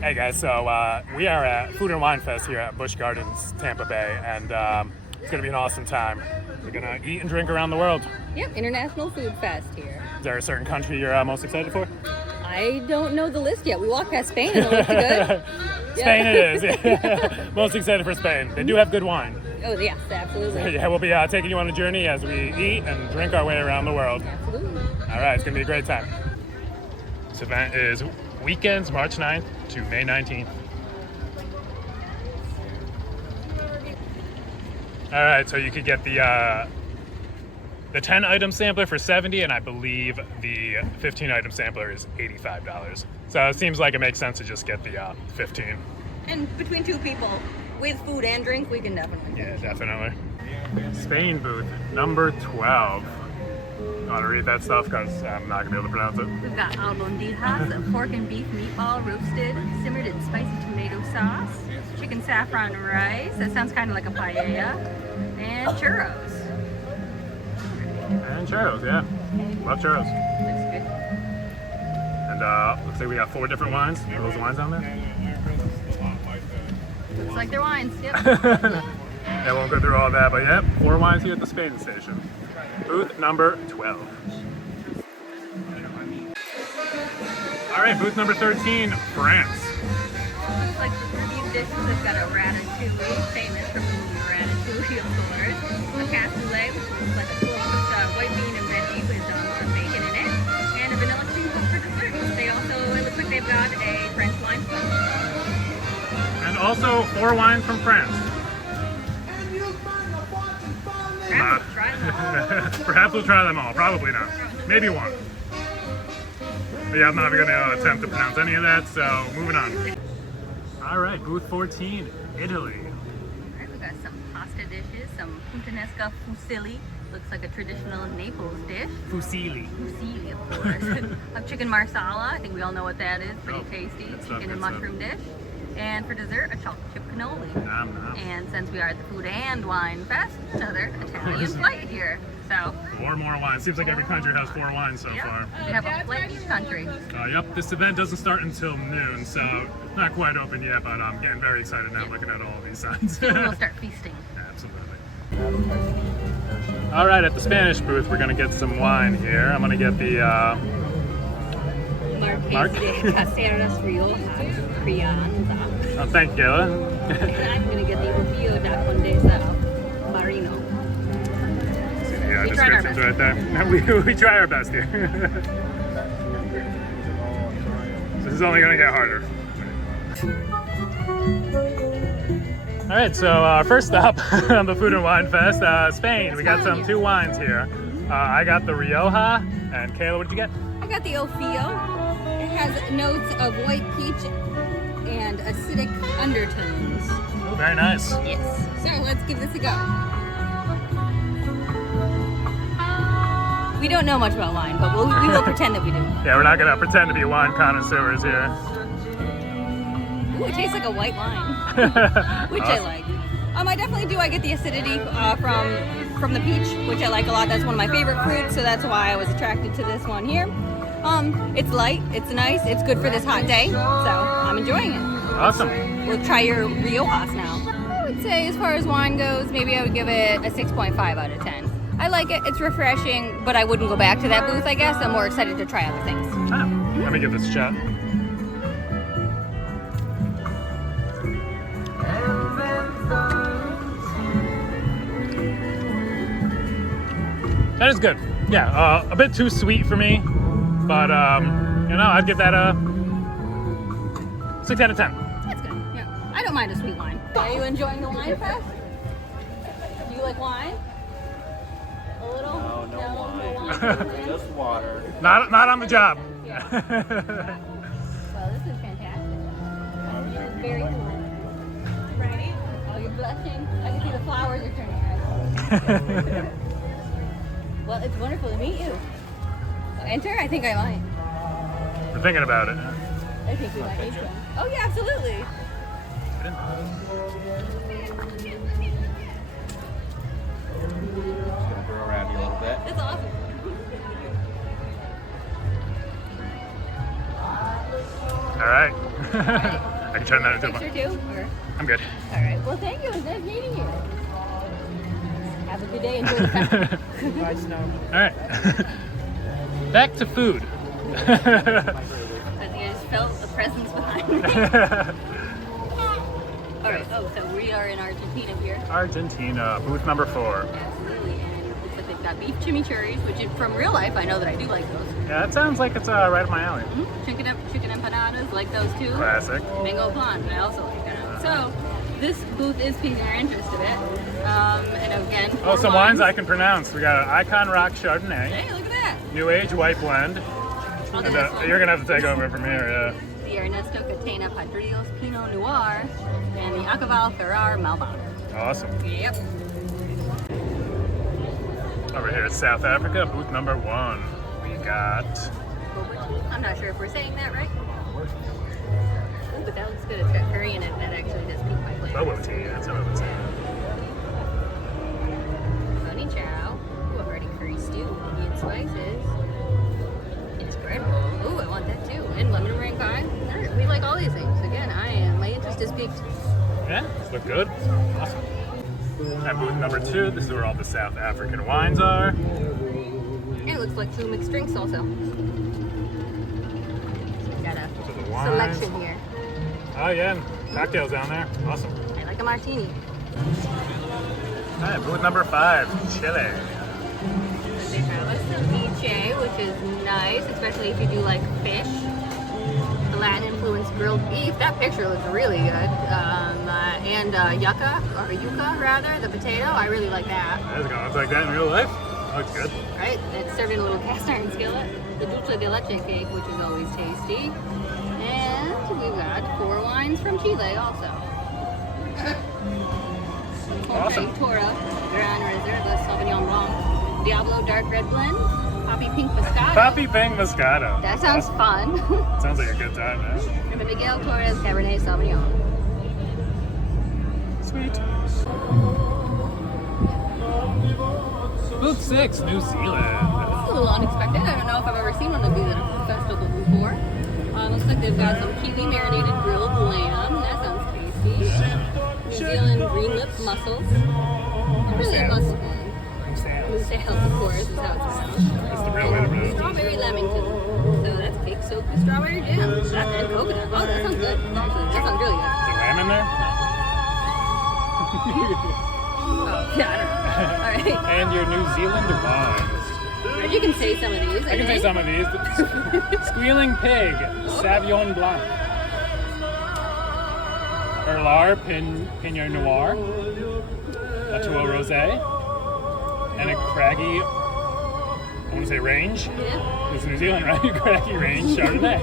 Hey guys, so we are at Food and Wine Fest here at Busch Gardens, Tampa Bay, and it's going to be an awesome time. We're going to eat and drink around the world. Yep, International Food Fest here. Is there a certain country you're most excited for? I don't know the list yet. We walked past Spain and it looked good. Spain it is. Yeah. Most excited for Spain. They do have good wine. Oh, yes, absolutely. Yeah, we'll be taking you on a journey as we eat and drink our way around the world. Absolutely. All right, it's going to be a great time. This event is weekends March 9th to May 19th. All right, so you could get the 10 item sampler for $70, and I believe the 15 item sampler is $85. So it seems like it makes sense to just get the 15. And between two people, with food and drink, we can definitely. Yeah, definitely. Spain booth, number 12. I want to read that stuff because I'm not going to be able to pronounce it. We've got albondijas, a pork and beef meatball roasted, simmered in spicy tomato sauce, chicken saffron rice, that sounds kind of like a paella, and churros. And churros, yeah. Love churros. Looks good. And looks like we got 4 different wines. Are those wines on there? Looks like they're wines, yep. I won't go through all that, but yep, 4 wines here at the Spain station. Booth number 12. All right, booth number 13, France. Looks like these dishes have got a ratatouille, famous for the movie Ratatouille, of course. A cassoulet, which looks like a toast white bean and veggie with some bacon in it, and a vanilla cream puff for dessert. They also, it looks like they've got a French wine punch. And also 4 wines from France. Perhaps we'll try them all. Probably not. Maybe one. But yeah, I'm not going to attempt to pronounce any of that, so moving on. All right, booth 14, Italy. All right, we got some pasta dishes, some puttanesca fusilli. Looks like a traditional Naples dish. Fusilli. Fusilli, of course. A chicken marsala. I think we all know what that is. Pretty tasty. Chicken and mushroom dish. And for dessert, a chocolate chip cannoli. Nom, nom. And since we are at the Food and Wine Fest, another Italian flight here. So 4 more wines. Seems like every country has 4 wines so far. we have a flight each country. Yep, this event doesn't start until noon, so not quite open yet, but I'm getting very excited now looking at all these signs. Soon we'll start feasting. Absolutely. All right, at the Spanish booth, we're going to get some wine here. I'm going to get the Mark? de Caseras Rioja Crianza. Oh, thank you, Gayla. And I'm going to get the Opio da Condesa Marino. Yeah, We tried our description's best. right there. We try our best here. This is only going to get harder. All right, so first stop on the Food and Wine Fest, Spain. We got 2 wines here. I got the Rioja, and Kayla, what did you get? I got the Opio. It has notes of white peach and acidic undertones. Oh, very nice. Yes. So let's give this a go. We don't know much about wine, but we will pretend that we do. Yeah, we're not going to pretend to be wine connoisseurs here. Ooh, it tastes like a white wine, which I like. I definitely do. I get the acidity from the peach, which I like a lot. That's one of my favorite fruits, so that's why I was attracted to this one here. It's light, it's nice, it's good for this hot day, so I'm enjoying it. Awesome. We'll try your Riojas now. I would say as far as wine goes, maybe I would give it a 6.5 out of 10. I like it, it's refreshing, but I wouldn't go back to that booth, I guess. I'm more excited to try other things. Let me give this a shot. That is good. Yeah, a bit too sweet for me, but I'd give that a 6 out of 10. That's good, yeah. I don't mind a sweet wine. Are you enjoying the wine fest? Do you like wine? A little? No wine. Just water. Not on the job. Yeah. Well, this is fantastic. This is very cool. Right? Oh, you're blushing. I can see the flowers are turning red. Well, it's wonderful to meet you. Enter? I think I might. We're thinking about it. I think we might need some. Oh, yeah, absolutely. Just gonna throw around you a little bit. That's awesome. All right. I can turn that into Picture a. too? Or? I'm good. All right. Well, thank you. It was nice meeting you. Have a good day. Enjoy the festival. Bye, Snow. All right. Back to food. I think I just felt the presence behind me. All right. Oh, so we are in Argentina here. Argentina, booth number 4. Absolutely. And it looks like they've got beef chimichurris, which from real life, I know that I do like those. Yeah, that sounds like it's right up my alley. Chicken empanadas, like those too. Classic. Mango plan, I also like that. So this booth is piquing our interest a bit. And again, Oh, some wines I can pronounce. We got Icon Rock Chardonnay, Hey, look at that. New Age White Blend. I'll do And, this one. you're gonna have to take over from here. Yeah. The Ernesto Catena Padrillos Pinot Noir and the Acaval Ferrar Malbec. Awesome. Yep. Over here, it's South Africa, booth number 1. We got. Boba tea. I'm not sure if we're saying that right. Ooh, but that looks good. It's got curry in it. That actually does pique my flavor. Boba tea. That's what I would say. Honey chow. Ooh, a hearty curry stew. Indian spices. It's bread roll. Ooh, I want that too. And lemon meringue pie. Alright, we like all these things. Again, my interest is piqued. Yeah, these look good. Awesome. At booth number 2, this is where all the South African wines are. And it looks like 2 mixed drinks also. So we've got a So the wines. selection here. Oh yeah, and cocktails down there. Awesome. I like a martini. Alright, booth number 5, Chile. They have a ceviche, which is nice, especially if you do like fish. The Latin influenced grilled beef. That picture looks really good. And yucca, or yuca rather, the potato. I really like that. It's gonna look like that in real life. Looks good. Right? It's served in a little cast iron skillet. The dulce de leche cake, which is always tasty. And we've got 4 wines from Chile also. Awesome. Tora, Gran Reserva Sauvignon Blanc, Diablo Dark Red Blend, Poppy Pink Moscato. Poppy Pink Moscato. That sounds fun. Sounds like a good time, man. And the Miguel Torres Cabernet Sauvignon. Sweet. Booth 6, New Zealand. This is a little unexpected. I don't know if I've ever seen one of these at a food festival before. Looks like they've got some kiwi marinated grilled lamb. That sounds tasty. New Zealand green lipped mussels. Really a mussel. Moose tails, of course, is how it's pronounced. That's the real way to pronounce it. Strawberry lamington. So that's cake soaked with strawberry jam. And coconut. Oh, that sounds good. Actually, that sounds really good. Is there lamb in there? Oh, yeah, I don't know. All right. And your New Zealand wines. You can say some of these. I can say some of these. Squealing Pig, Sauvignon Blanc. Erlar Pinot Noir, Latour Rosé, and a craggy, I want to say range. Yeah. It's New Zealand, right? Craggy range Chardonnay.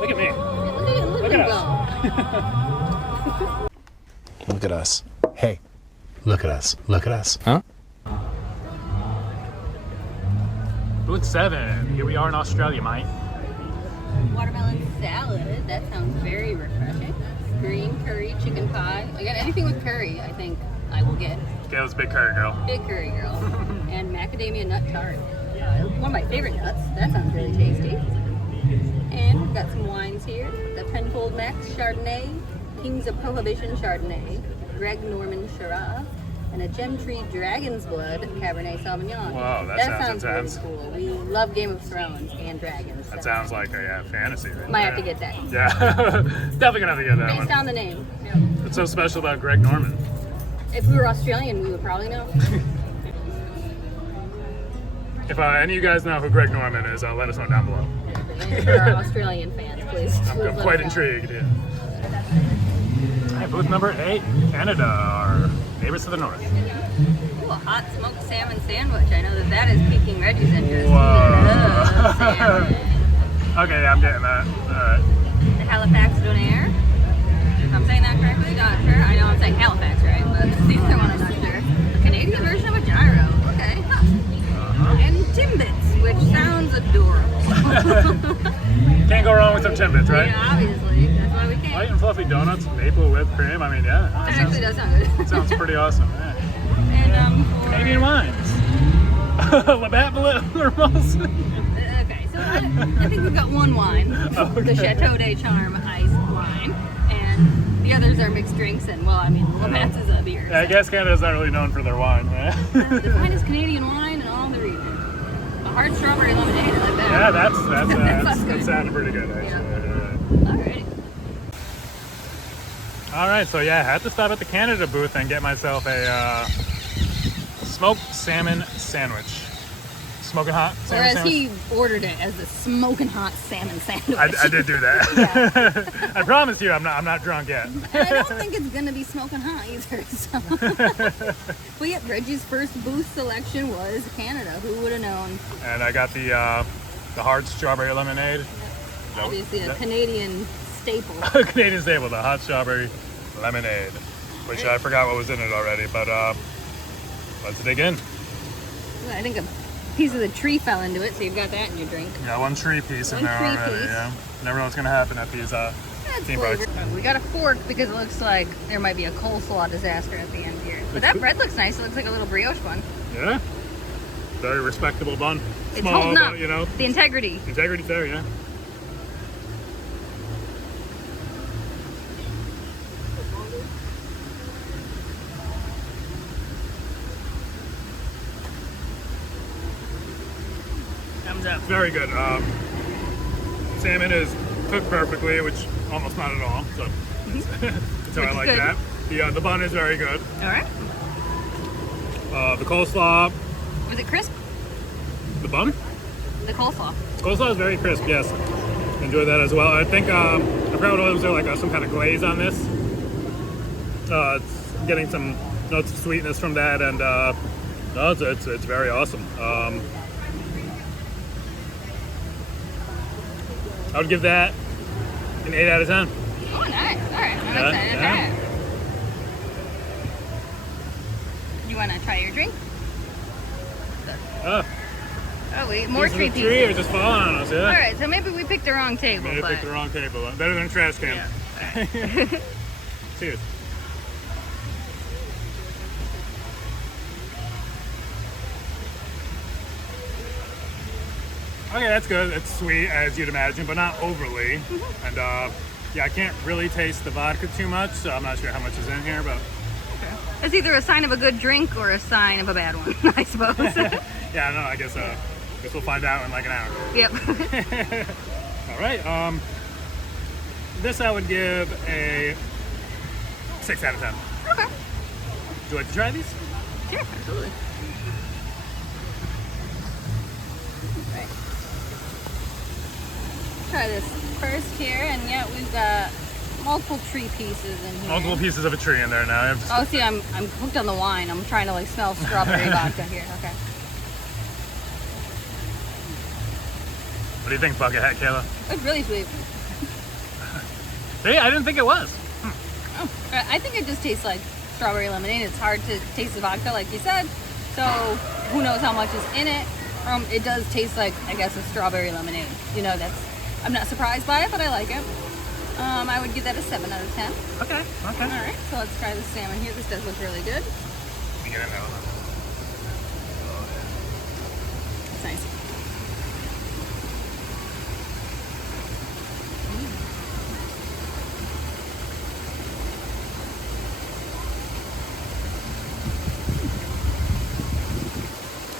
Look at me. Look at at us. go. Look at us. Hey, look at us. Look at us. Huh? Booth 7. Here we are in Australia, mate. Watermelon salad. That sounds very refreshing. Green curry chicken pie. Again, anything with curry, I think I will get. Okay, let's big curry girl. Big curry girl. And macadamia nut tart. One of my favorite nuts. That sounds really tasty. And we've got some wines here. The Penfold Max Chardonnay, Kings of Prohibition Chardonnay, Greg Norman Shiraz, and a Gem Tree Dragon's Blood Cabernet Sauvignon. Wow, that sounds intense. Really cool. We love Game of Thrones and dragons. That so sounds like a fantasy. Right might there. have to get that. Yeah, definitely gonna have to get that Based one. on the name. What's so special about Greg Norman? If we were Australian, we would probably know. If any of you guys know who Greg Norman is, let us know down below. For our Australian fans, please. I'm quite intrigued. Yeah. Alright, booth number 8, Canada, our neighbors to the north. Ooh, a hot smoked salmon sandwich. I know that is piquing Reggie's interest. Whoa. He loves salmon. Okay, yeah, I'm getting that. Alright. The Halifax Donair. If I'm saying that correctly, not sure. I know I'm saying Halifax, right? But the other one I'm not sure. A Canadian version of a gyro. Okay. Huh. And Timbits, which sounds adorable. Can't go wrong with some Timbits, right? Yeah, obviously. That's why we Light can't. and fluffy donuts, maple whipped cream. I mean, yeah. That actually does sound good. Sounds pretty awesome. Yeah. And for... Canadian wines. Labatt Balloon. Okay, so So I think we've got one wine, the Chateau de Charme iced wine, and the others are mixed drinks. And well, I mean, Labatt's is a beer. Yeah, I guess Canada's not really known for their wine, right? The finest Canadian wine in all the region. A hard strawberry lemonade, I like that. Yeah, That's that good. sounded pretty good actually. Alright. All right, so yeah, I had to stop at the Canada booth and get myself a smoked salmon sandwich. Smoking hot Or salmon as sandwich. he ordered it, as the smoking hot salmon sandwich. I did do that. I promise you, I'm not drunk yet. And I don't think it's gonna be smoking hot either. So. But yeah, Reggie's first booth selection was Canada. Who would have known? And I got the hard strawberry lemonade. Obviously a Canadian staple. Canadian staple, the hot strawberry lemonade, which I forgot what was in it already, but let's dig in. I think a piece of the tree fell into it, so you've got that in your drink. Yeah, one tree piece in One there tree already. piece. Yeah, never know what's gonna happen at these That's theme flavor. parks. We got a fork because it looks like there might be a coleslaw disaster at the end here. But that bread looks nice. It looks like a little brioche bun. Yeah, very respectable bun. It's Small, holding up. but you know, The integrity. integrity's there. Yeah. Thumbs up. Very good. Salmon is cooked perfectly, which almost not at all. So so I Which is like good. that. The bun is very good. All right. The coleslaw, Was it crisp? the bun, The coleslaw. coleslaw is very crisp. Yes, enjoy that as well. I think I forgot what it was. There like some kind of glaze on this. It's getting some notes of sweetness from that, and no, it's very awesome. I would give that an 8 out of 10. Oh, nice. All right. I'm Yeah, excited to yeah. try it. You want to try your drink? Oh, Oh, wait. More piece of tree the pieces. tree are just falling on us. Yeah. All right. So maybe we picked the wrong table. Maybe I but picked the wrong table. Better than a trash can. Yeah. Cheers. Okay, that's good. It's sweet, as you'd imagine, but not overly. Mm-hmm. And yeah, I can't really taste the vodka too much, so I'm not sure how much is in here, but It's either a sign of a good drink or a sign of a bad one, I suppose. yeah, no, I guess we'll find out in like an hour. Yep. All right. This I would give a 6 out of 10. Okay. Would you like to try these? Sure, absolutely. Right. Try this first here, and yeah, we've got multiple tree pieces in here. Multiple pieces of a tree in there now. I have to Oh, see, I'm hooked on the wine. I'm trying to like smell strawberry vodka here. Okay. What do you think, Bucket Hat, Kayla? It's really sweet. See, I didn't think it was. Oh, I think it just tastes like strawberry lemonade. It's hard to taste the vodka, like you said. So who knows how much is in it? It does taste like, I guess, a strawberry lemonade. You know, I'm not surprised by it, but I like it. I would give that a 7 out of 10. Okay. All right, so let's try the salmon here. This does look really good. Let me get in there. It's nice.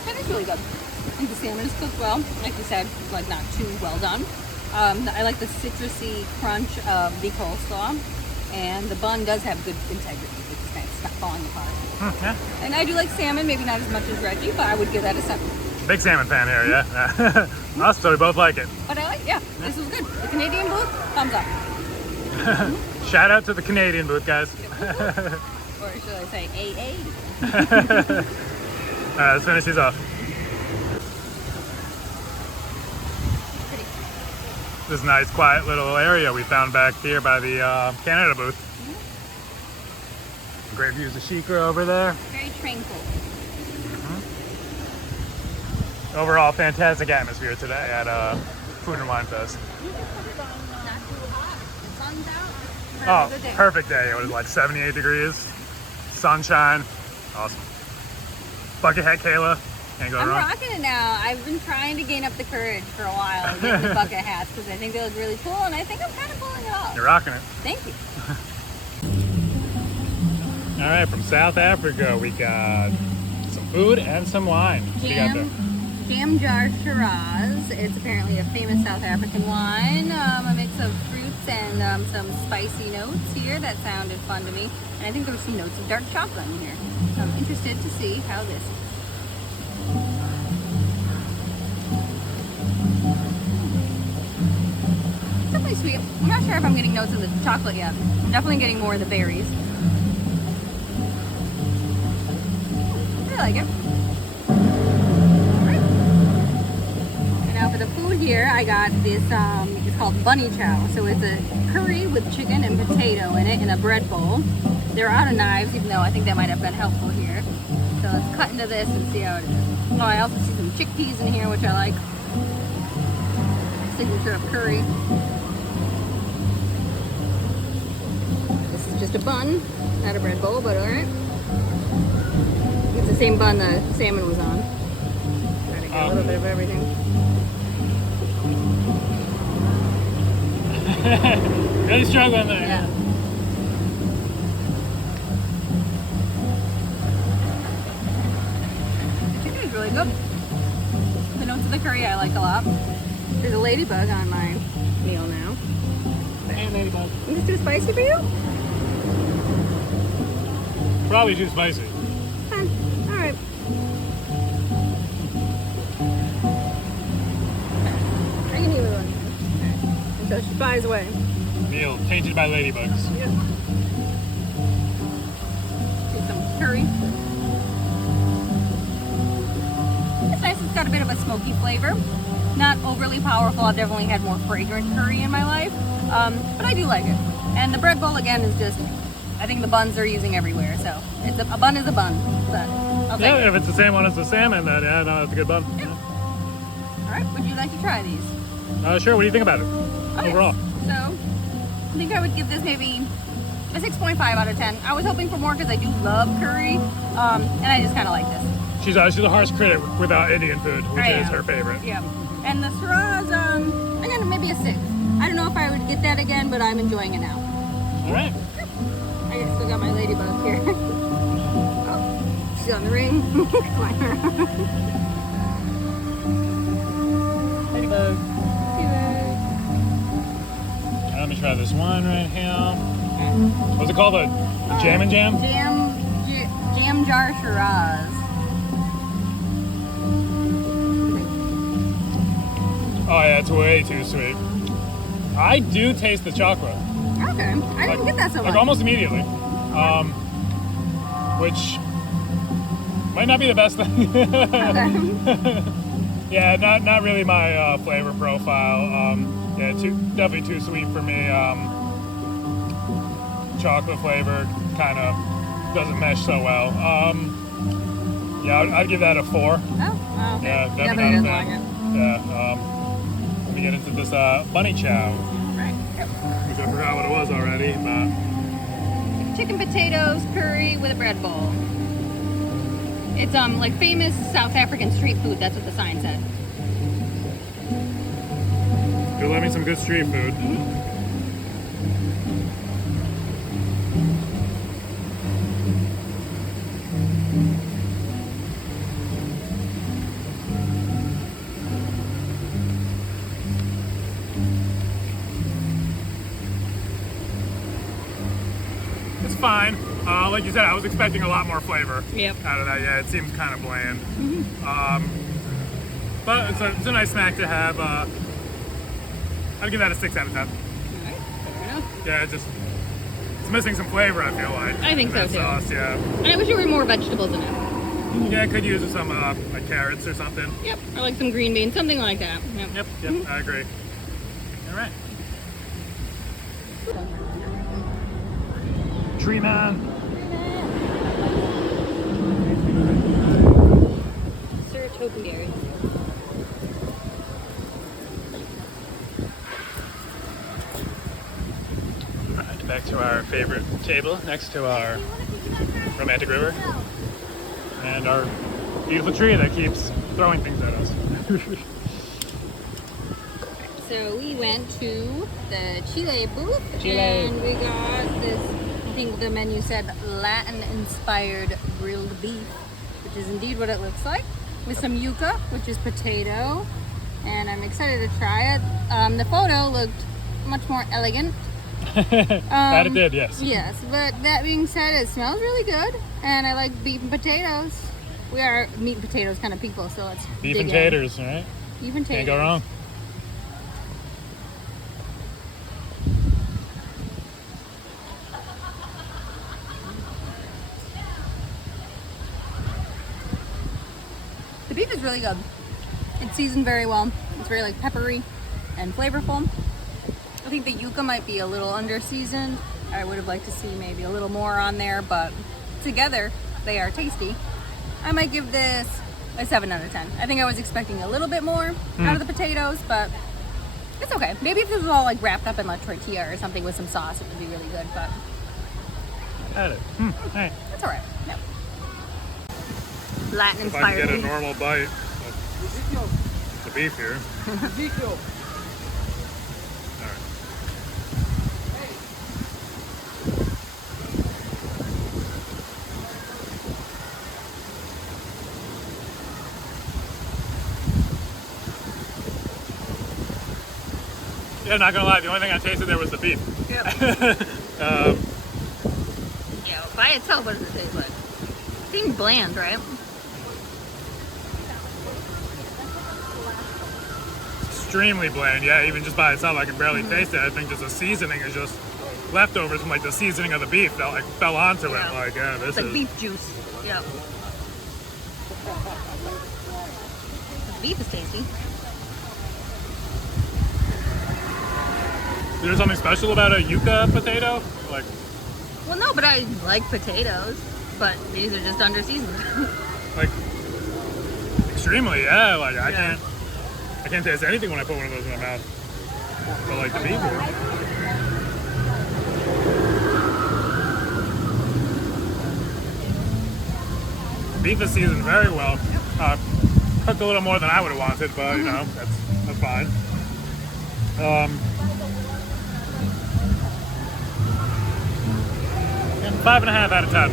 That is really good. I think the salmon is cooked well. Like you said, like not too well done. I like the citrusy crunch of the coleslaw, and the bun does have good integrity. It's just kind of not falling apart. Yeah. And I do like salmon, maybe not as much as Reggie, but I would give that a 7. Big salmon fan here, yeah? Us, so we both like it. But I like, yeah, this was good. The Canadian booth, thumbs up. Shout out to the Canadian booth, guys. Or should I say AA? All right, let's finish these off. This nice, quiet little area we found back here by the Canada booth. Great views of Shikra over there. Very tranquil. Overall, fantastic atmosphere today at Food and Wine Fest. Not too hot. The sun's out. Oh, Good day. perfect day. It was like 78 degrees, sunshine, awesome. Bucket Hat Kayla, Can't go I'm wrong. rocking it now. I've been trying to gain up the courage for a while with the bucket hats because I think they look really cool, and I think I'm kind of pulling it off. You're rocking it. Thank you. All right, from South Africa, we got some food and some wine. What do you got there? Jam Jar Shiraz. It's apparently a famous South African wine. A mix of fruits and some spicy notes here that sounded fun to me. And I think there were some notes of dark chocolate in here. So I'm interested to see how this is. It's definitely sweet. I'm not sure if I'm getting notes of the chocolate yet. I'm definitely getting more of the berries. I like it. Now for the food here, I got this, it's called bunny chow. So it's a curry with chicken and potato in it in a bread bowl. They're out of knives, even though I think that might have been helpful here. So let's cut into this and see how it is. Oh, I also see some chickpeas in here, which I like. Signature of curry. This is just a bun, not a bread bowl, but alright. It's the same bun the salmon was on. Try to get a little bit of everything. Really struggling there. Yeah. Chicken is really good. The notes of the curry I like a lot. There's a ladybug on my meal now. Hey, ladybug. Is this too spicy for you? Probably too spicy. Fine. Alright. I can eat with one. So she flies away. Meal tainted by ladybugs. Yep. Get some curry. It's nice, it's got a bit of a smoky flavor. Not overly powerful, I've definitely had more fragrant curry in my life. But I do like it. And the bread bowl again is just, I think the buns they're using everywhere. So it's a bun is a bun. But I'll take Yeah, it. if it's the same one as the salmon, then yeah, no, that's a good bun. Yep. Alright, would you like to try these? Sure, what do you think about it? Okay. Overall. So, I think I would give this maybe a 6.5 out of 10. I was hoping for more because I do love curry, and I just kind of like this. She's a harsh critic without Indian food, which I is am. her favorite. Yeah. And the Shiraz, again, maybe a 6. I don't know if I would get that again, but I'm enjoying it now. All right. I still got my ladybug here. Oh, she's on the ring. Ladybug. Let me try this one right here. What's it called? A jam and jam? Jam Jar Shiraz. Oh yeah, it's way too sweet. I do taste the chocolate. Okay, I didn't get that so much. Like almost immediately. Which might not be the best thing. Okay. Yeah, not really my flavor profile. Yeah, definitely too sweet for me. Chocolate flavor kind of doesn't mesh so well. Yeah, I'd give that a 4. Oh, okay. Yeah, definitely Definitely doesn't not a like fan. it. Yeah. Let me get into this bunny chow. Right. Yep. Which I forgot what it was already, but Chicken potatoes curry with a bread bowl. It's like famous South African street food. That's what the sign said. do love me some good street food. It's fine. Like you said, I was expecting a lot more flavor out of that. Yeah, it seems kind of bland. But it's a nice snack to have. I'd give that a 6 out of 10. Alright, fair enough. Yeah, it's missing some flavor, I feel like. I think so, That too. sauce, yeah. And I wish there were more vegetables in it. Yeah, I could use some like carrots or something. Yep, or like some green beans, something like that. Yep. Yep, I agree. All right. Tree man. Sir Topiary. All right, back to our favorite table next to our romantic river and our beautiful tree that keeps throwing things at us. So we went to the Chile booth Chile. and we got this, I think the menu said Latin-inspired grilled beef, which is indeed what it looks like, with some yuca, which is potato, and I'm excited to try it. The photo looked much more elegant. That it did, yes. Yes, but that being said, it smells really good, and I like beef and potatoes. We are meat and potatoes kind of people, so let's Beef dig and in. taters, right? Beef and taters. Can't go wrong. The beef is really good. It's seasoned very well. It's very like peppery and flavorful. I think the yuca might be a little under seasoned. I would have liked to see maybe a little more on there, but together they are tasty. I might give this a 7 out of 10. I think I was expecting a little bit more out of the potatoes, but it's okay. Maybe if this was all like wrapped up in a tortilla or something with some sauce, it would be really good, but Got it. Hey, it's all right. Yep. Latin if I can inspired. get a normal bite of the beef here. All right. Yeah, not gonna lie, the only thing I tasted there was the beef. Yep. Yeah, by itself, what does it taste like? It seems bland, right? Extremely bland, yeah, even just by itself I can barely taste it. I think just the seasoning is just leftovers from like the seasoning of the beef that like fell onto Yeah. it. Like, yeah, this It's like is beef juice. Yep. The beef is tasty. There's something special about a yuca potato? Like, Well, no, but I like potatoes, but these are just under seasoned. like extremely, yeah. Like I Yeah. can't taste anything when I put one of those in my mouth. But like the beef here. Beef is seasoned very well. Cooked a little more than I would have wanted, but you know, that's fine. And 5.5 out of 10.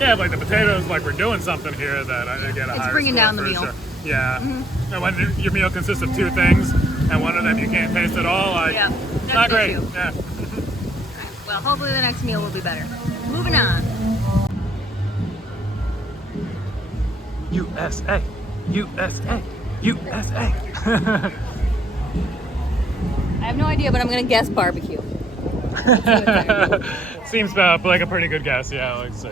Yeah, like the potatoes, like we're doing something here that I get a It's higher bringing score down the for meal. sure. Yeah. And when your meal consists of 2 things, and one of them you can't taste at all, like, Yeah, it's that's not an great. issue. Yeah. Well, hopefully the next meal will be better. Moving on. USA, USA, USA. I have no idea, but I'm gonna guess barbecue. Seems like a pretty good guess, yeah, let's see.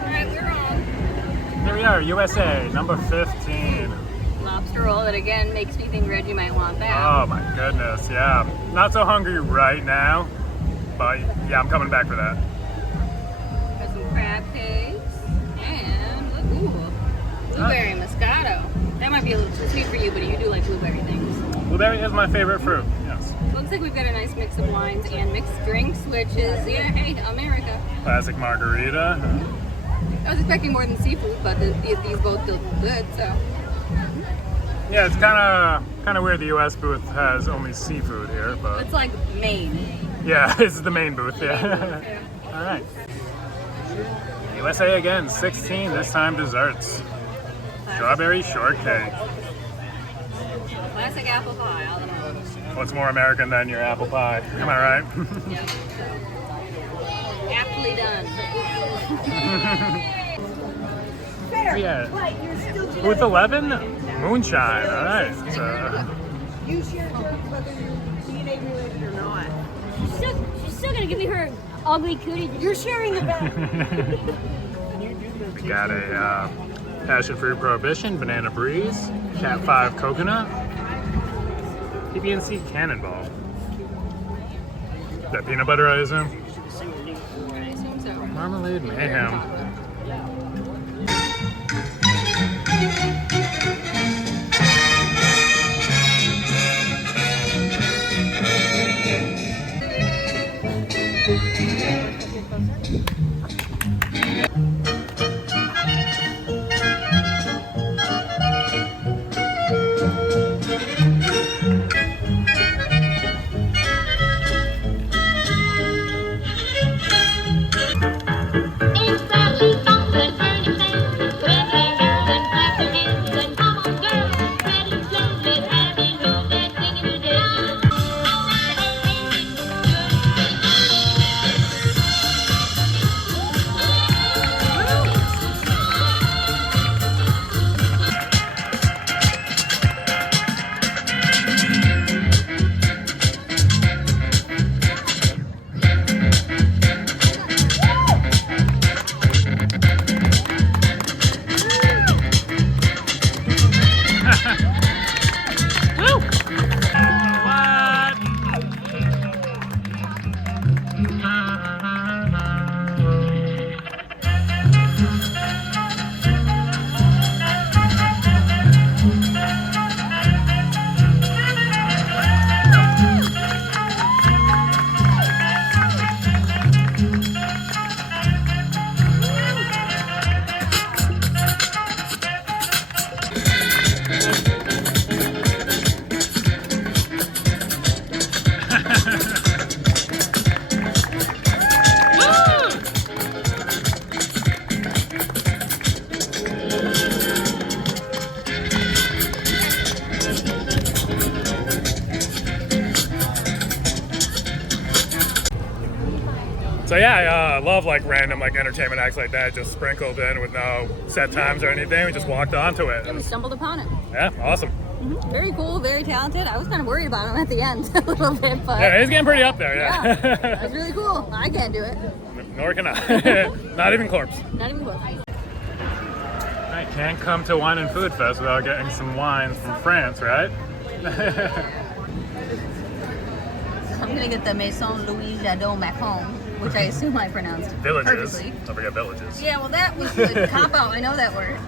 Alright, we're on. Here we are, USA, number 15. Lobster roll that again makes me think Reggie might want that. Oh my goodness, yeah. Not so hungry right now, but yeah, I'm coming back for that. Got some crab cakes and look, ooh, blueberry moscato. That might be a little too sweet for you, but you do like blueberry things. Blueberry is my favorite fruit, yes. Looks like we've got a nice mix of wines and mixed drinks, which is, yeah, hey, America. Classic margarita. I was expecting more than seafood, but these both look good, so. Yeah, it's kind of weird the U.S. booth has only seafood here, but It's like Maine. yeah, this is the main booth, yeah. Yeah. All right. USA again, 16, this time desserts. Strawberry shortcake. Classic apple pie, all the more. What's more American than your apple pie? Am I right? Yep. Aptly done. Yeah. Booth 11, moonshine. All right. So, You share whether you're DNA related or not. She's still gonna give me her ugly cootie. You're sharing the bag. we got a passion fruit prohibition, banana breeze, cat 5 coconut, PB&C cannonball. Is that peanut butter, I assume? I assume so. Marmalade mayhem. So yeah, I love like random like entertainment acts like that, just sprinkled in with no set times or anything. We just walked onto it. And we stumbled upon it. Yeah, awesome. Very cool, very talented. I was kind of worried about him at the end a little bit, but Yeah, he's getting pretty up there. yeah, that Yeah. was really cool. I can't do it. Nor can I. Not even close. Not even close. I can't come to Wine and Food Fest without getting some wine from France, right? I'm gonna get the Maison Louis Jadot Macron, which I assume I pronounced Villages. perfectly. Don't forget villages. Yeah, well that was the cop out. I know that word.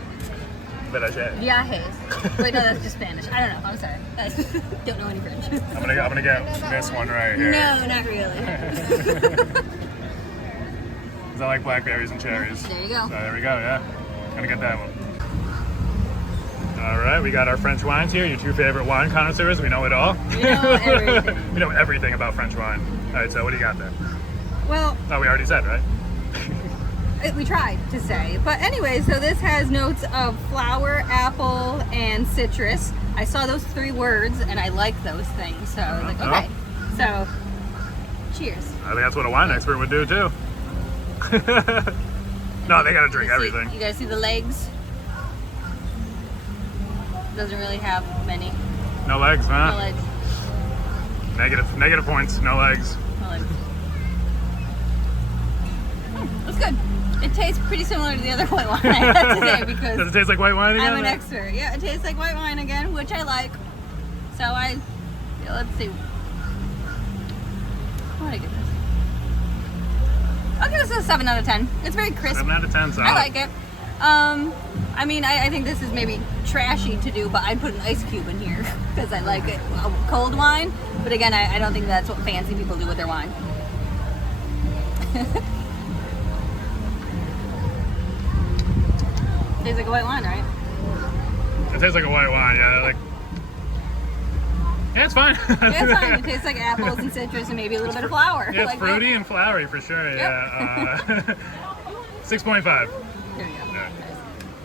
Villages. Viajes. Wait, no, that's just Spanish. I don't know. I'm sorry. I don't know any French. I'm gonna get this one right here. No, not really. I like blackberries and cherries. There you go. So there we go, yeah. Gonna get that one. All right, we got our French wines here. Your two favorite wine connoisseurs. We know it all. We know everything. We know everything about French wine. All right, so what do you got there? Well, Oh, we already said, right? we tried to say. But anyway, so this has notes of flower, apple, and citrus. I saw those three words and I like those things. So I was like, okay. So, cheers. I think that's what a wine expert would do too. No, they gotta drink everything. You guys see the legs? Doesn't really have many. No legs, No huh? legs. Negative points. No legs. No legs. That's good. It tastes pretty similar to the other white wine I had today because Does it taste like white wine again? I'm an expert. Yeah, it tastes like white wine again, which I like. So let's see. What did I give this? I'll give this a 7 out of 10. It's very crisp. 7 out of 10. Solid. I like it. I mean, I think this is maybe trashy to do, but I'd put an ice cube in here because I like it. Cold wine. But again, I don't think that's what fancy people do with their wine. Tastes like a white wine, right? It tastes like a white wine. Yeah, like. Yeah, it's fine. Yeah, it's fine. It tastes like apples and citrus and maybe a little bit of flour. Yeah, it's like fruity that. and flowery for sure. Yeah. 6.5. There you go. Yeah.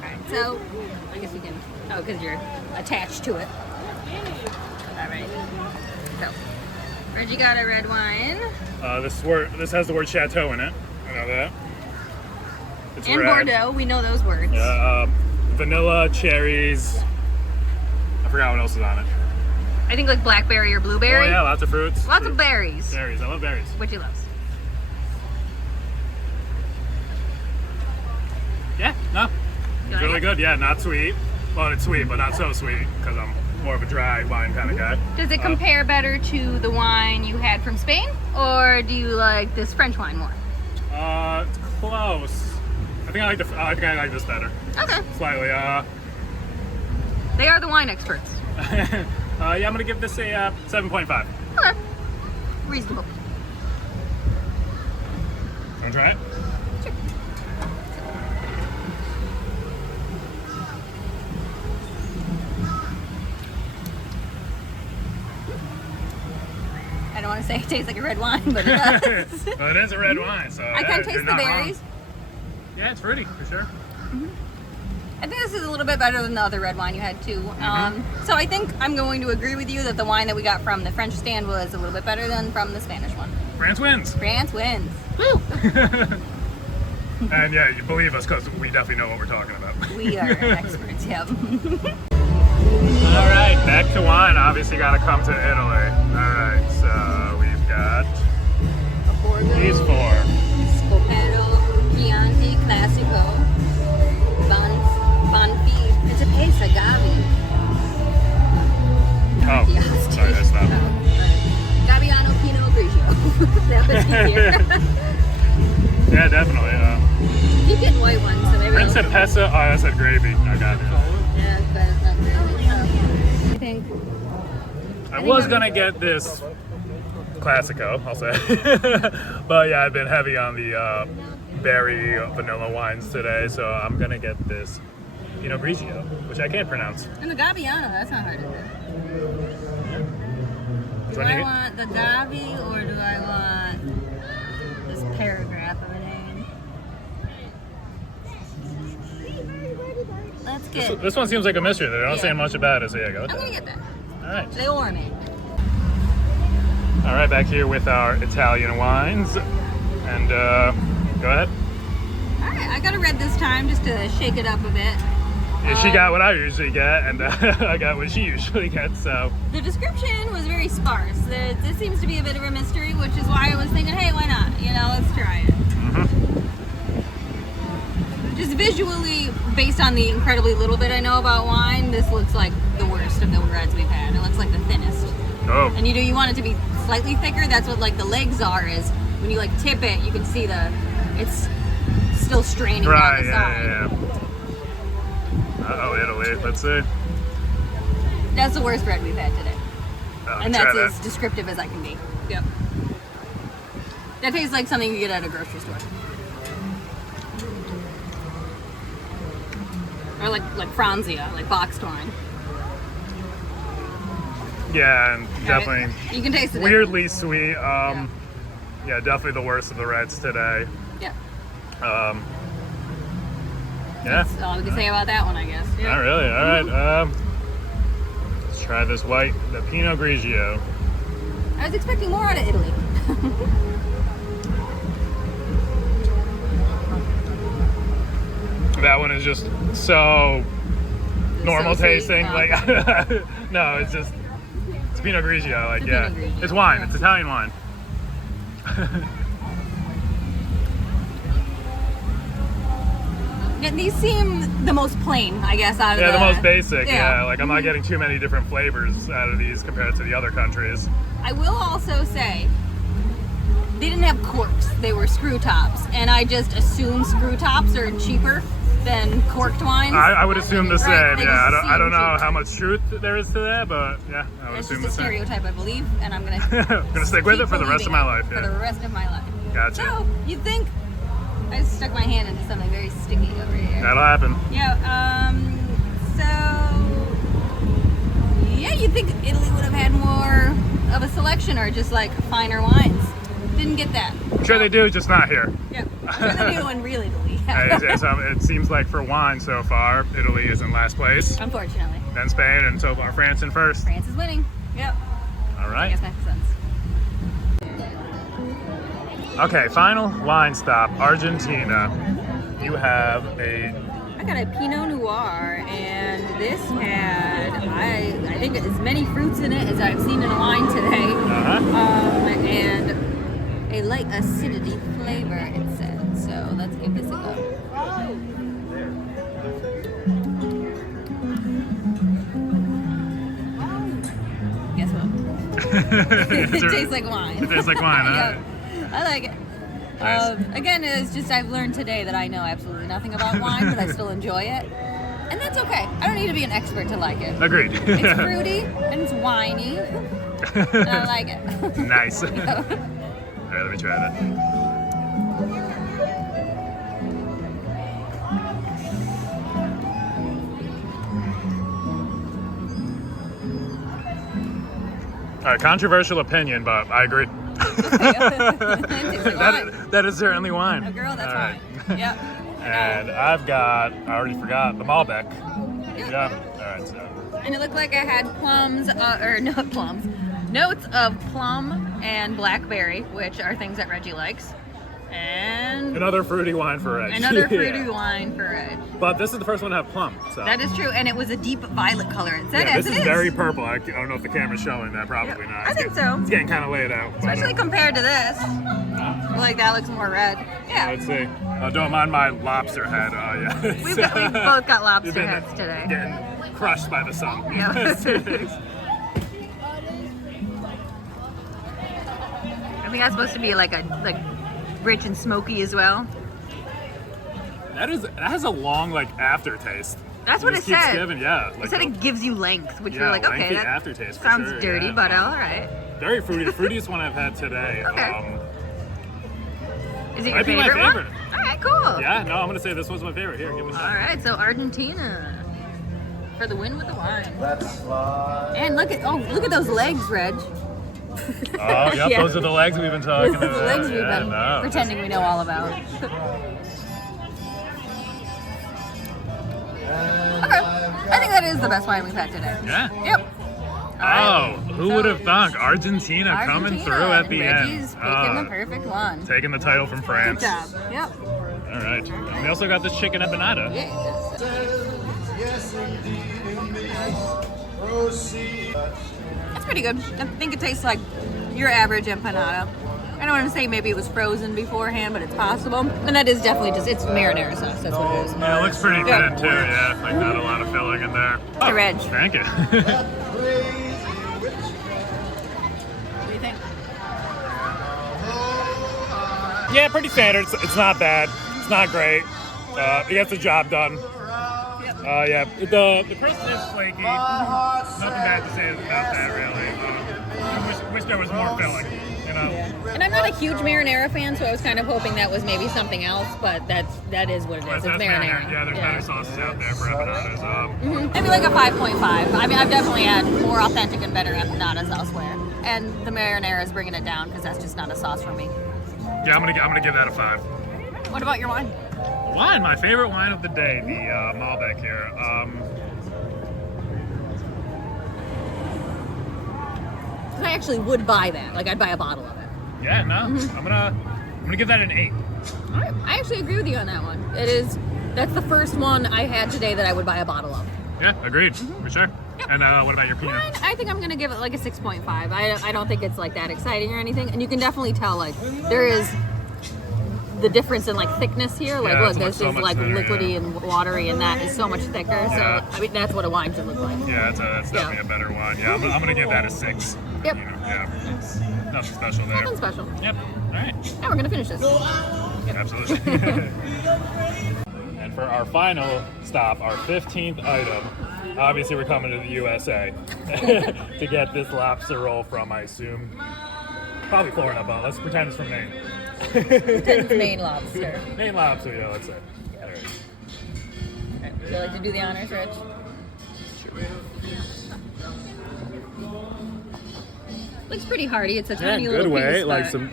Alright, so I guess we can. Oh, because you're attached to it. Alright. So, Reggie got a red wine. This has the word chateau in it. I know that. It's And red. Bordeaux. We know those words. Yeah, vanilla, cherries. I forgot what else is on it. I think like blackberry or blueberry. Oh yeah, lots of fruits. Lots of berries, Berries. I love berries. which he loves. Yeah, no. You It's like really it? good. Yeah, not sweet. Well, it's sweet, but not so sweet because I'm more of a dry wine kind of guy. Does it compare better to the wine you had from Spain, or do you like this French wine more? It's close. I think I like this better. Okay. Slightly. They are the wine experts. Yeah, I'm gonna give this a 7.5. Okay. Reasonable. Wanna try it? Sure. I don't want to say it tastes like a red wine, but it does. Well, it is a red wine, so I can taste the berries. Yeah, it's fruity for sure. I think this is a little bit better than the other red wine you had too. So I think I'm going to agree with you that the wine that we got from the French stand was a little bit better than from the Spanish one. France wins. France wins. And yeah, you believe us because we definitely know what we're talking about. We are experts, yep. All right, back to wine. Obviously, got to come to Italy. All right, so we've got these four. Scopetto, Chianti, Classico, Banfi. It's a pace agave. Oh, sorry, that's not. Gabbiano Pinot Grigio. That was easier. Yeah, definitely. Keep getting white ones, so maybe Prince and Pesa. Oh, that said gravy. I got it. yeah, but it's not really. I think. I was gonna get this Classico, I'll say, but yeah, I've been heavy on the berry vanilla wines today, so I'm gonna get this Pinot Grigio, which I can't pronounce. And the Gabbiano, that's not hard to do. Do When I you- want the Gavi or do I want this paragraph of a name? Let's get. This one seems like a mystery. They don't Yeah. say much about it, so yeah, go with I'm gonna that. get that. All right. They order me. All right, back here with our Italian wines. And go ahead. All right, I got a red this time just to shake it up a bit. Yeah, she got what I usually get, and I got what she usually gets. So The description was very sparse. This seems to be a bit of a mystery, which is why I was thinking, hey, why not? You know, let's try it. Just visually, based on the incredibly little bit I know about wine, this looks like the worst of the reds we've had. It looks like the thinnest. oh, And you want it to be slightly thicker. That's what like the legs are. Is when you like tip it, you can see it's still straining right, down the side. yeah. Oh, Italy. Let's see. That's the worst red we've had today, and Try that's that. as descriptive as I can be. Yep. That tastes like something you get at a grocery store, or like Franzia, like boxed wine. Yeah, and definitely You can taste it. weirdly sweet. Yeah, definitely the worst of the reds today. Yeah. Yeah. That's all we can say about that one, I guess. Yeah. Not really. All right. Let's try this white, the Pinot Grigio. I was expecting more out of Italy. That one is just so normal So sweet. tasting. Oh. Like, no, it's Pinot Grigio. Like, It's a yeah, Pinot Grigio, it's wine. yeah. It's Italian wine. Yeah, these seem the most plain, I guess, out of Yeah, the most basic. Yeah. Yeah, like I'm not getting too many different flavors out of these compared to the other countries. I will also say, they didn't have corks. They were screw tops. And I just assume screw tops are cheaper than corked wines. I would assume the same. Right, they Yeah, just I don't seem know cheap. how much truth there is to that, but yeah, I would It's assume just the a same. stereotype, I believe, and I'm gonna I'm gonna stick with keep it for the rest of my believing life. it For the Yeah, rest of my life. gotcha. So you'd think I just stuck my hand into something very sticky over here. That'll happen. Yeah. Yeah, you'd think Italy would have had more of a selection or just like finer wines. Didn't get that. I'm sure they do, just not here. Yeah, I'm sure they do in real Italy. It seems like for wine so far, Italy is in last place, Unfortunately, then Spain, and so far France in first. France is winning. Yep. All I right. guess makes sense. Okay, final wine stop, Argentina. You have a I got a Pinot Noir, and this had I think as many fruits in it as I've seen in a wine today, and a light acidity flavor. It said. So let's give this a go. Guess what? It tastes like wine. It tastes like wine, huh? Yep. I like it. Nice. Again, it's just I've learned today that I know absolutely nothing about wine, but I still enjoy it. And that's okay. I don't need to be an expert to like it. Agreed. It's fruity and it's winey, and I like it. Nice. All right, let me try that. All right, controversial opinion, but I agree. That is certainly wine. Oh, girl, that's All right. wine. Yep. And I've got, I already forgot, the Malbec. Yep. Yeah. All right, so. And it looked like I had plums, or not plums, notes of plum and blackberry, which are things that Reggie likes. And Another fruity wine for Reg. another fruity Yeah. wine for Reg. But this is the first one to have plum. So. That is true, and it was a deep violet color. It said Yeah, as this it is very purple. I don't know if the camera's showing that. Probably Yeah, not. I think so. It's getting kind of laid out. but, Especially compared to this. Like that looks more red. Yeah. let's see. Don't mind my lobster head. Oh yeah. We've both got lobster You've been heads today. Getting crushed by the sun. Yeah. I think that's supposed to be like rich and smoky as well. that has a long aftertaste. That's what it just keeps said. giving, yeah. It said it gives you length, which yeah, you're like, okay, lengthy that aftertaste for sounds sure, dirty, yeah. but all right. Very fruity. The fruitiest one I've had today. Okay. Is it your Might be my favorite one? favorite. All right, cool. Yeah, no, I'm gonna say this was my favorite. Here, give me a All shot. right, so Argentina for the win with the wine. Let's fly. And look at those legs, Reg. Oh, yep, Yeah. those are the legs we've been talking Those are the about. legs we've Yeah, been no. pretending we know all about. Okay, I think that is the best wine we've had today. Yeah. Yep. Oh, who would have thunk? Argentina coming through at the Reggie's end. picking the perfect one. Taking the title from France. Good job. Yep. All right. And we also got this chicken empanada. That's pretty good. I think it tastes like your average empanada. I don't want to say maybe it was frozen beforehand, but it's possible. And that is definitely just, it's marinara sauce. That's what it is. Yeah, it looks pretty Yeah. thin too. Yeah, like not a lot of filling in there. Hey, Reg. Thank you. What do you think? Yeah, pretty standard. It's not bad. It's not great. It gets the job done. Yeah, the crust is flaky. Nothing bad to say about that, really. I wish there was more filling, you know? And I'm not a huge marinara fan, so I was kind of hoping that was maybe something else, but that is what it is. But It's that's marinara. Yeah, there's better sauces out there for empanadas. Maybe like a 5.5. I mean, I've definitely had more authentic and better empanadas elsewhere. And the marinara is bringing it down because that's just not a sauce for me. Yeah, I'm gonna give that a 5. What about your wine? Wine, my favorite wine of the day, the Malbec here. I actually would buy that. Like, I'd buy a bottle of it. Yeah, no, I'm gonna give that an 8. I actually agree with you on that one. That's the first one I had today that I would buy a bottle of. Yeah, agreed, for sure. Yep. And what about your Pinot? Mine, I think I'm gonna give it like a 6.5. I don't think it's like that exciting or anything. And you can definitely tell like there is the difference in like thickness here. Like Yeah, look, it's this so is much like thinner, liquidy yeah. and watery, and that is so much thicker. Yeah. So I mean that's what a wine should look like. Yeah, that's definitely a better one. Yeah, I'm gonna give that a 6. Yep. You know, yeah, it's nothing special there. Nothing special. Yep. All right. Now we're gonna finish this. Absolutely. And for our final stop, our 15th item, obviously we're coming to the USA to get this lobster roll from, I assume, probably Florida, but let's pretend it's from Maine. It's Maine lobster. Maine lobster, yeah, let's say. All right. Okay. Would you like to do the honors, Rich? Looks pretty hearty. It's a Yeah, tiny good little way. piece. Like but- some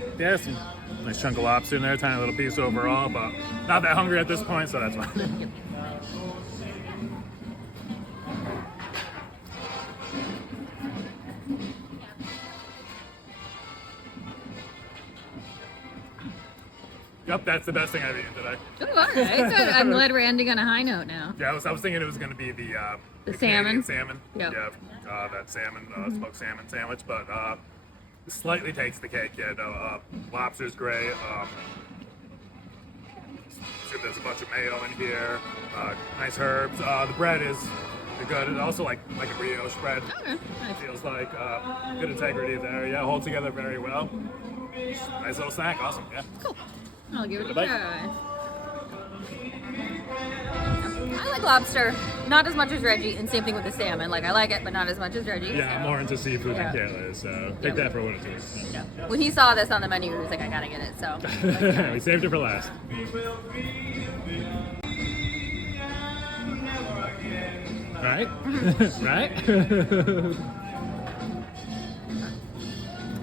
nice chunk of lobster in there, tiny little piece overall, but not that hungry at this point, so that's fine. Yep, that's the best thing I've eaten today. Oh, all right. Good. I'm glad we're ending on a high note now. Yeah, I was thinking it was going to be the salmon? Canadian salmon. Yep. Yeah, that salmon, smoked salmon sandwich, but slightly takes the cake. Yeah, no, lobster's great. There's a bunch of mayo in here. Nice herbs. The bread is good. It's also like a brioche bread. Okay. Nice. Feels like good integrity there. Yeah, hold together very well. Nice little snack. Awesome. Yeah. Cool. I'll give it a Goodbye. try. I like lobster, not as much as Reggie, and same thing with the salmon. Like I like it, but not as much as Reggie. Yeah, I'm so. more into seafood Yeah. than Kayla is, so take that for what it's worth. Yeah. When he saw this on the menu, he was like, I gotta get it. So We saved it for last. Right? Right?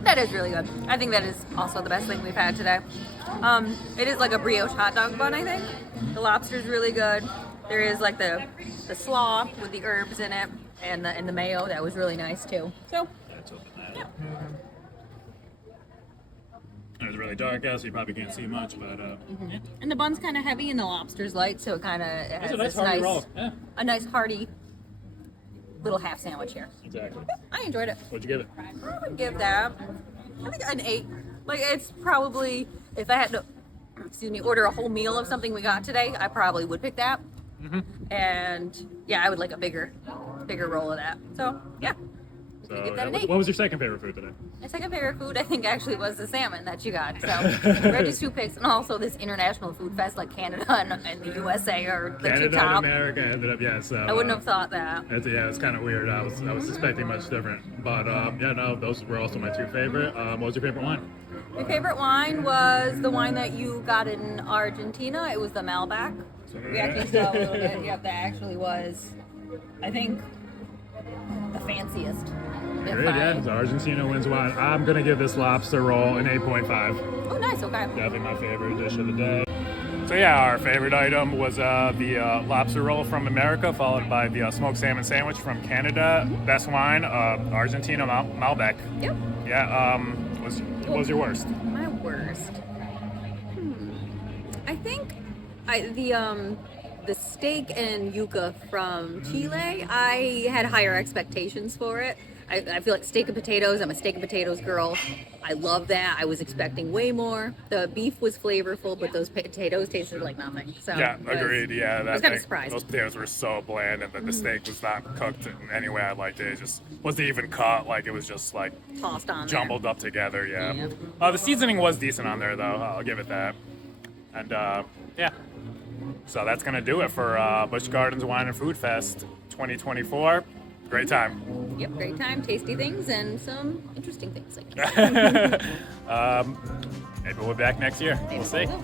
that is really good. I think that is also the best thing we've had today. It is like a brioche hot dog bun, I think. The lobster's really good. There is like the slaw with the herbs in it and the mayo. That was really nice too. So yeah. It's really dark out, so you probably can't see much, but And the bun's kind of heavy and the lobster's light, so it kind of has it's a nice this hearty roll. Yeah, a nice hearty little half sandwich here. exactly. I enjoyed it. What'd you give it? I would give that, I think an 8. Like it's probably, if I had to, order a whole meal of something we got today, I probably would pick that. And yeah, I would like a bigger roll of that. So yeah, So, give that an 8. what was your second favorite food today? My second favorite food, I think, actually was the salmon that you got. So Reggie's 2 picks, and also this international food fest like Canada and the USA are the Canada two top. and America ended up, yeah. So I wouldn't have thought that. it's kind of weird. I was suspecting much different, but yeah, no, those were also my 2 favorite. What was your favorite wine? My favorite wine was the wine that you got in Argentina. It was the Malbec. We actually saw a little bit. Yep, that actually was, I think, the fanciest. if Great, yeah. So Argentina wins wine. I'm gonna give this lobster roll an 8.5. Oh, nice. Okay. Definitely my favorite dish of the day. So yeah, our favorite item was the lobster roll from America, followed by the smoked salmon sandwich from Canada. Best wine, Argentina Malbec. Yep. Yeah. What was your worst? My worst. I think the steak and yuca from Chile. I had higher expectations for it. I feel like steak and potatoes. I'm a steak and potatoes girl. I love that. I was expecting way more. The beef was flavorful, but those potatoes tasted like nothing. So Yeah, agreed. Yeah, I was kind of surprised. Those potatoes were so bland, and the steak was not cooked in any way I liked it. It just wasn't even cut. Like it was just like Tossed on there. jumbled up together. Yeah. Yeah. The seasoning was decent on there, though. I'll give it that. And yeah. So that's gonna do it for Busch Gardens Wine and Food Fest 2024. Great time. Yep, great time, tasty things, and some interesting things. I guess. Maybe we'll be back next year. We'll see. So.